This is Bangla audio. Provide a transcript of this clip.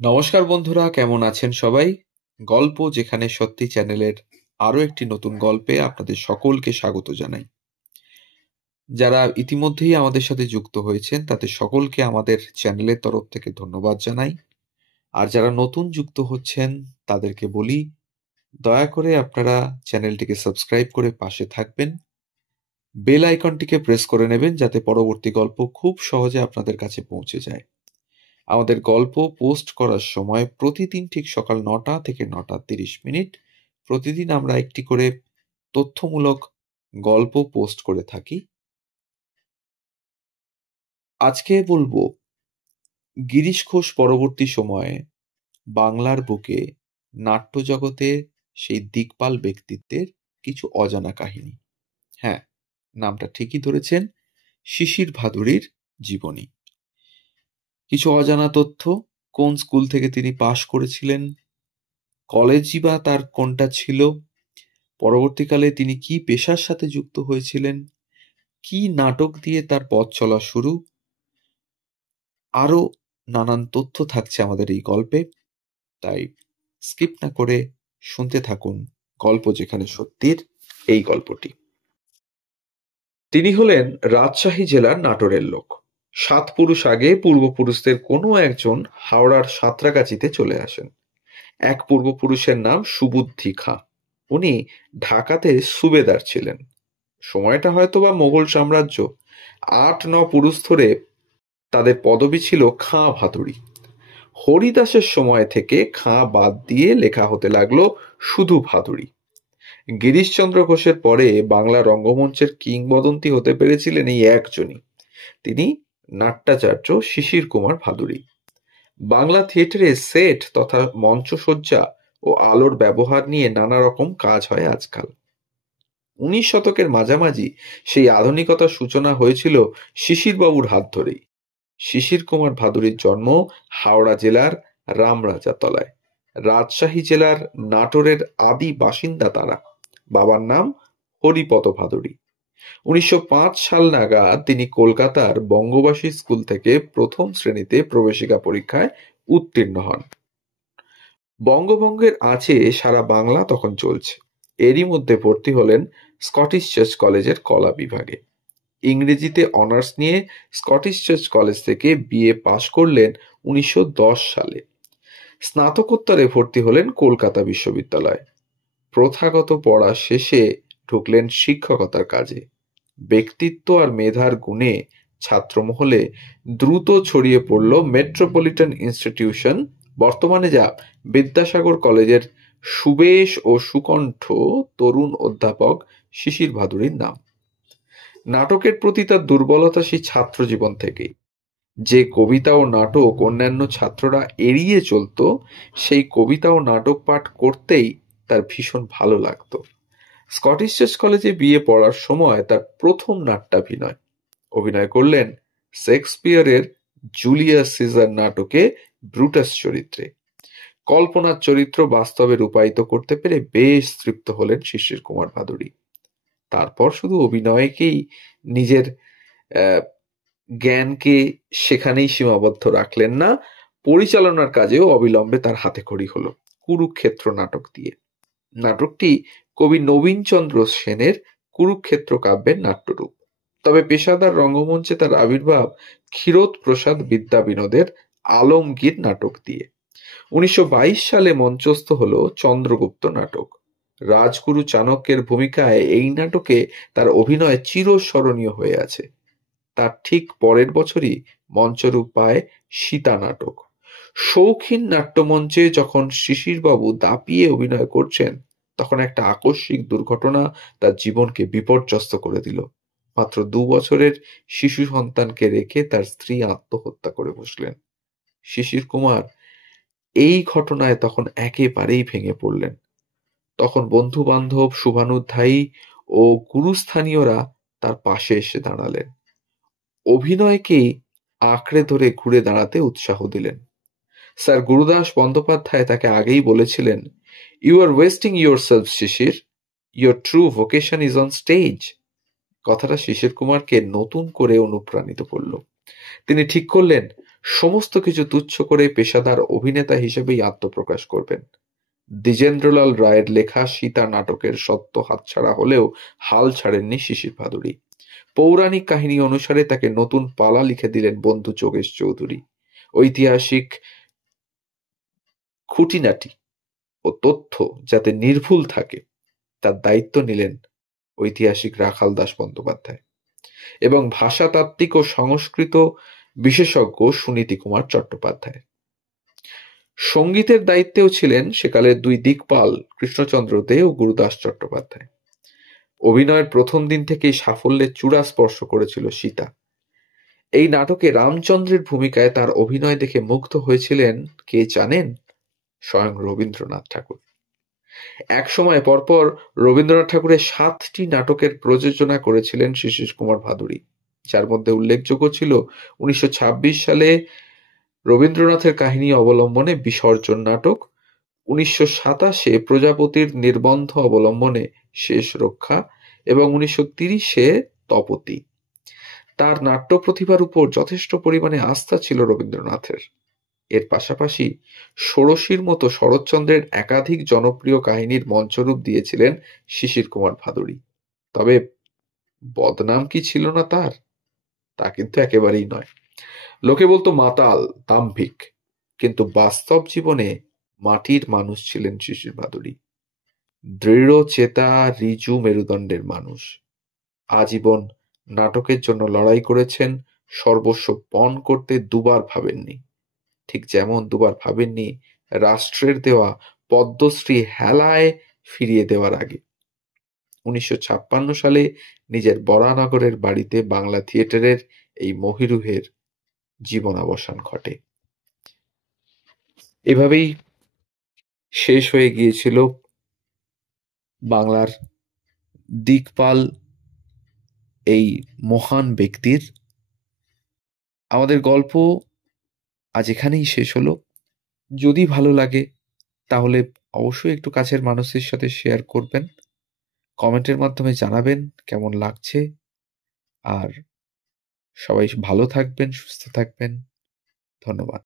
নমস্কার বন্ধুরা, কেমন আছেন সবাই? গল্প যেখানে সত্যি চ্যানেলের আরো একটি নতুন গল্পে আপনাদের সকলকে স্বাগত জানাই। যারা ইতিমধ্যেই আমাদের সাথে যুক্ত হয়েছেন তাদের সকলকে আমাদের চ্যানেলের তরফ থেকে ধন্যবাদ জানাই। আর যারা নতুন যুক্ত হচ্ছেন তাদেরকে বলি, দয়া করে আপনারা চ্যানেলটিকে সাবস্ক্রাইব করে পাশে থাকবেন, বেল আইকনটিকে প্রেস করে নেবেন যাতে পরবর্তী গল্প খুব সহজে আপনাদের কাছে পৌঁছে যায়। আমাদের গল্প পোস্ট করার সময় প্রতিদিন ঠিক সকাল ৯টা থেকে ৯টা ৩০ প্রতিদিন আমরা একটি করে তথ্যমূলক গল্প পোস্ট করে থাকি। আজকে বলবো গিরিশ ঘোষ পরবর্তী সময়ে বাংলার বুকে নাট্যজগতে সেই দিকপাল ব্যক্তিত্বের কিছু অজানা কাহিনী। হ্যাঁ, নামটা ঠিকই ধরেছেন, শিশির ভাদুড়ির জীবনী। কিছু অজানা তথ্য, কোন স্কুল থেকে তিনি পাশ করেছিলেন, কলেজই বা তার কোনটা ছিল, পরবর্তীকালে তিনি কি পেশার সাথে যুক্ত হয়েছিলেন, কি নাটক দিয়ে তার পথ চলা শুরু, আরো নানান তথ্য থাকছে আমাদের এই গল্পে। তাই স্কিপ না করে শুনতে থাকুন গল্প যেখানে সত্যির এই গল্পটি। তিনি হলেন রাজশাহী জেলার নাটোরের লোক। ৭ পুরুষ আগে পূর্বপুরুষদের কোনো একজন হাওড়ার সাঁতরাগাছিতে চলে আসেন। এক পূর্বপুরুষের নাম সুবুদ্ধি খাঁ। উনি ঢাকাতে সুবেদার ছিলেন। সময়টা হয়তোবা মোগল সাম্রাজ্য। ৮-৯ পুরুষ ধরে তাদের পদবি ছিল খাঁ ভাদুড়ি। হরিদাসের সময় থেকে খাঁ বাদ দিয়ে লেখা হতে লাগলো শুধু ভাদুড়ি। গিরিশচন্দ্র ঘোষের পরে বাংলা রঙ্গমঞ্চের কিংবদন্তি হতে পেরেছিলেন এই একজনই, তিনি নাট্যাচার্য শিশির কুমার ভাদুড়ি। বাংলা থিয়েটারে সেট তথা মঞ্চসজ্জা ও আলোর ব্যবহার নিয়ে নানা রকম কাজ হয় আজকাল। ১৯ শতকের মাঝামাঝি সেই আধুনিকতার সূচনা হয়েছিল শিশিরবাবুর হাত ধরেই। শিশির কুমার ভাদুড়ির জন্ম হাওড়া জেলার রামরাজাতলায়। রাজশাহী জেলার নাটোরের আদি বাসিন্দা তারা। বাবার নাম হরিপদ ভাদুড়ি। ১৯০৫ সাল নাগাদ তিনি কলকাতার বঙ্গবাসী স্কুল থেকে প্রথম শ্রেণীতে প্রবেশিকা পরীক্ষায় উত্তীর্ণ হন। বঙ্গভঙ্গের আঁচে সারা বাংলা তখন চলছে। এরই মধ্যে ভর্তি হলেন স্কটিশ চার্চ কলেজের কলা বিভাগে। ইংরেজিতে অনার্স নিয়ে স্কটিশ চার্চ কলেজ থেকে বিএ পাশ করলেন ১৯১০ সালে। স্নাতকোত্তরে ভর্তি হলেন কলকাতা বিশ্ববিদ্যালয়। প্রথাগত পড়া শেষে ঢুকলেন শিক্ষকতার কাজে। ব্যক্তিত্ব আর মেধার গুণে ছাত্রমহলে দ্রুত ছড়িয়ে পড়ল মেট্রোপলিটন ইনস্টিটিউশন, বর্তমানে যা বিদ্যাসাগর কলেজের সুবেশ ও সুকণ্ঠ তরুণ অধ্যাপক শিশির ভাদুড়ির নাম। নাটকের প্রতি তার দুর্বলতা সেই ছাত্র জীবন থেকেই। যে কবিতা ও নাটক অন্যান্য ছাত্ররা এড়িয়ে চলত, সেই কবিতা ও নাটক পাঠ করতেই তার ভীষণ ভালো লাগতো। স্কটিশ চার্চ কলেজে বিএ পড়ার সময় তার প্রথম নাট্যাভিনয়। অভিনয় করলেন শেক্সপিয়রের জুলিয়াস সিজার নাটকে ব্রুটাস চরিত্রে। কল্পনার চরিত্র বাস্তবে রূপায়িত করতে পেরে বেশ তৃপ্ত হলেন শিশির কুমার ভাদুড়ি। তারপর শুধু অভিনয়কেই নিজের জ্ঞানকে সেখানেই সীমাবদ্ধ রাখলেন না, পরিচালনার কাজেও অবিলম্বে তার হাতেখড়ি হলো কুরুক্ষেত্র নাটক দিয়ে। নাটকটি কবি নবীনচন্দ্র সেনের কুরুক্ষেত্র কাব্যের নাট্যরূপ। তবে পেশাদার রঙ্গমঞ্চে তার আবির্ভাব ক্ষীরোদ প্রসাদ বিদ্যা বিনোদের আলমগীর নাটক দিয়ে। ১৯২২ সালে মঞ্চস্থ হল চন্দ্রগুপ্ত নাটক। রাজগুরু চাণক্যের ভূমিকায় এই নাটকে তার অভিনয় চিরস্মরণীয় হয়ে আছে। তার ঠিক পরের বছরই মঞ্চরূপ পায় সীতা নাটক। শৌখিন নাট্যমঞ্চে যখন শিশিরবাবু দাপিয়ে অভিনয় করছেন, তখন একটা আকস্মিক দুর্ঘটনা তার জীবনকে বিপর্যস্ত করে দিল। মাত্র ২ বছরের শিশু সন্তানকে রেখে তার স্ত্রী আত্মহত্যা করে বসলেন। শিশির কুমার এই ঘটনায় তখন একেবারেই ভেঙে পড়লেন। তখন বন্ধু বান্ধব, শুভানুধ্যায়ী ও গুরুস্থানীয়রা তার পাশে এসে দাঁড়ালেন। অভিনয়কেই আঁকড়ে ধরে ঘুরে দাঁড়াতে উৎসাহ দিলেন। স্যার গুরুদাস বন্দ্যোপাধ্যায় তাকে আগেই বলেছিলেন, "you are wasting yourself Sisir, your true vocation is on stage." কথাটা শিশির কুমারকে নতুন করে অনুপ্রাণিত করল। তিনি ঠিক করলেন সমস্ত কিছু তুচ্ছ করে পেশাদার অভিনেতা হিসেবেই আত্মপ্রকাশ করবেন। দ্বিজেন্দ্রলাল রায়ের লেখা সীতা নাটকের সত্য হাতছাড়া হলেও হাল ছাড়েননি শিশির ভাদুড়ী। পৌরাণিক কাহিনী অনুসারে তাকে নতুন পালা লিখে দিলেন বন্ধু যোগেশ চৌধুরী। ঐতিহাসিক খুঁটিনাটি ও তথ্য যাতে নির্ভুল থাকে তার দায়িত্ব নিলেন ঐতিহাসিক রাখাল দাস বন্দ্যোপাধ্যায় এবং ভাষাতাত্ত্বিক ও সংস্কৃত বিশেষজ্ঞ সুনীতি কুমার চট্টোপাধ্যায়। সঙ্গীতের দায়িত্বেও ছিলেন সেকালের দুই দিকপাল কৃষ্ণচন্দ্র দে ও গুরুদাস চট্টোপাধ্যায়। অভিনয়ের প্রথম দিন থেকেই সাফল্যের চূড়া স্পর্শ করেছিল সীতা। এই নাটকে রামচন্দ্রের ভূমিকায় তার অভিনয় দেখে মুগ্ধ হয়েছিলেন কে জানেন? স্বয়ং রবীন্দ্রনাথ ঠাকুর। একসময় পরপর রবীন্দ্রনাথ ঠাকুরের ৭টি নাটকের প্রযোজনা করেছিলেন শিশির কুমার ভাদুড়ী, যার মধ্যে উল্লেখযোগ্য ছিল ১৯২৬ সালে রবীন্দ্রনাথের কাহিনী অবলম্বনে বিসর্জন নাটক, ১৯২৭ প্রজাপতির নির্বন্ধ অবলম্বনে শেষ রক্ষা এবং ১৯৩০ তপতী। তার নাট্য প্রতিভার উপর যথেষ্ট পরিমাণে আস্থা ছিল রবীন্দ্রনাথের। এর পাশাপাশি ষোড়শীর মতো শরৎচন্দ্রের একাধিক জনপ্রিয় কাহিনীর মঞ্চরূপ দিয়েছিলেন শিশির কুমার ভাদুড়ী। তবে বদনাম কি ছিল না তার? তা কিন্তু একেবারেই নয়। লোকে বলতো মাতাল, দাম্ভিক, কিন্তু বাস্তব জীবনে মাটির মানুষ ছিলেন শিশির ভাদুড়ী। দৃঢ় চেতা, ঋজু মেরুদণ্ডের মানুষ। আজীবন নাটকের জন্য লড়াই করেছেন, সর্বস্ব পণ করতে দুবার ভাবেননি। ঠিক যেমন দুবার ভাবেননি রাষ্ট্রের দেওয়া পদ্মশ্রী হেলায় ফিরিয়ে দেওয়ার আগে। ১৯৫৬ সালে নিজের বরানগরের বাড়িতে বাংলা থিয়েটারের এই মহিরুহের জীবনাবসান ঘটে। এভাবেই শেষ হয়ে গিয়েছিল বাংলার দিকপাল এই মহান ব্যক্তির। আমাদের গল্প আজ এখানেই শেষ হলো। যদি ভালো লাগে তাহলে অবশ্যই একটু কাছের মানুষের সাথে শেয়ার করবেন, কমেন্টের মাধ্যমে জানাবেন কেমন লাগছে। আর সবাই ভালো থাকবেন, সুস্থ থাকবেন। ধন্যবাদ।